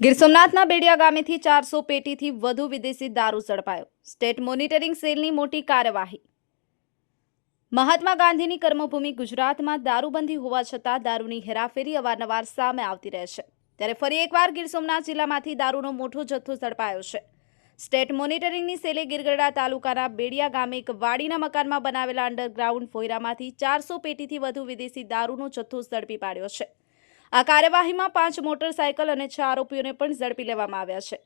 ગીર સોમનાથના બેડિયા ગામેથી 400 પેટીથી વધુ વિદેશી દારૂ ઝડપાયો. સ્ટેટ મોનિટરિંગ સેલની મોટી કાર્યવાહી. મહાત્મા ગાંધીની કર્મભૂમિ ગુજરાતમાં દારૂબંધી હોવા છતાં દારૂની હેરાફેરી અવારનવાર સામે આવતી રહે છે. ત્યારે ફરી એકવાર ગીર સોમનાથ જિલ્લામાંથી દારૂનો મોટો જથ્થો ઝડપાયો છે. સ્ટેટ મોનિટરિંગની સેલે ગીરગઢડા તાલુકાના બેડિયા ગામે એક વાડીના મકાનમાં બનાવેલા અંડરગ્રાઉન્ડ ફોયરામાંથી 400 પેટીથી વધુ વિદેશી દારૂનો જથ્થો ઝડપી પાડ્યો છે. આ કાર્યવાહીમાં 5 મોટરસાયકલ અને 6 આરોપીઓને પણ ઝડપી લેવામાં આવ્યા છે.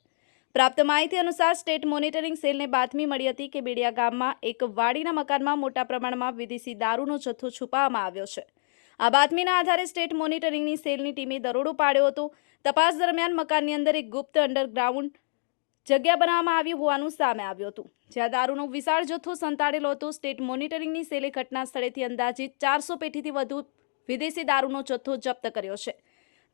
પ્રાપ્ત માહિતી અનુસાર સ્ટેટ મોનિટરિંગ સેલને બાતમી મળી હતી કે બેડિયા ગામમાં એક વાડીના મકાનમાં મોટા પ્રમાણમાં વિદેશી દારૂનો જથ્થો છુપાવવામાં આવ્યો છે. આ બાતમીના આધારે સ્ટેટ મોનિટરિંગની સેલની ટીમે દરોડો પાડ્યો હતો. તપાસ દરમિયાન મકાનની અંદર એક ગુપ્ત અંડરગ્રાઉન્ડ જગ્યા બનાવવામાં આવી હોવાનું સામે આવ્યું હતું, જ્યાં દારૂનો વિશાળ જથ્થો સંતાડેલો હતો. સ્ટેટ મોનિટરિંગની સેલે ઘટના સ્થળેથી અંદાજિત 400 પેટીથી વધુ વિદેશી દારૂનો જથ્થો જપ્ત કર્યો છે.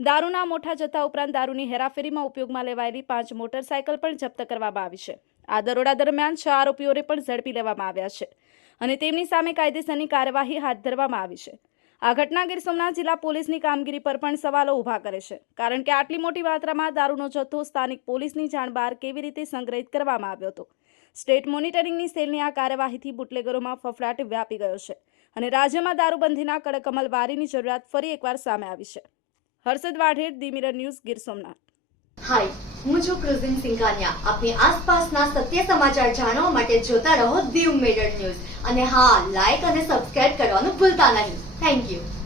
દારૂના મોટા જથ્થા ઉપરાંત દારૂની હેરાફેરીમાં ઉપયોગમાં લેવાયેલી 5 મોટરસાયકલ પણ જપ્ત કરવામાં આવી છે. આ દરોડા દરમિયાન 6 આરોપીઓને પણ ઝડપી લેવામાં આવ્યા છે અને તેમની સામે કાયદેસરની કાર્યવાહી હાથ ધરવામાં આવી છે. આ ઘટના ગીર સોમનાથ જિલ્લા પોલીસની કામગીરી પર પણ સવાલો ઊભા કરે છે, કારણ કે આટલી મોટી માત્રામાં દારૂનો જથ્થો સ્થાનિક પોલીસની જાણ બહાર કેવી રીતે સંગ્રહિત કરવામાં આવ્યો હતો. સ્ટેટ મોનિટરિંગની સેલની આ કાર્યવાહીથી બુટલેગરોમાં ફફડાટ વ્યાપી ગયો છે અને રાજ્યમાં દારૂબંધીના કડક અમલવારીની જરૂરિયાત ફરી એકવાર સામે આવી છે. Harshad Vadher, the mirror news, Gir Somnath. Hi, હું છું ક્રુઝિન સિંઘાનિયા. આપની આસપાસના સત્ય સમાચાર જાણવા માટે જોતા રહો ધી મિરર ન્યૂઝ અને હા, લાઈક અને સબસ્ક્રાઇબ કરવાનું ભૂલતા નહીં. Thank you.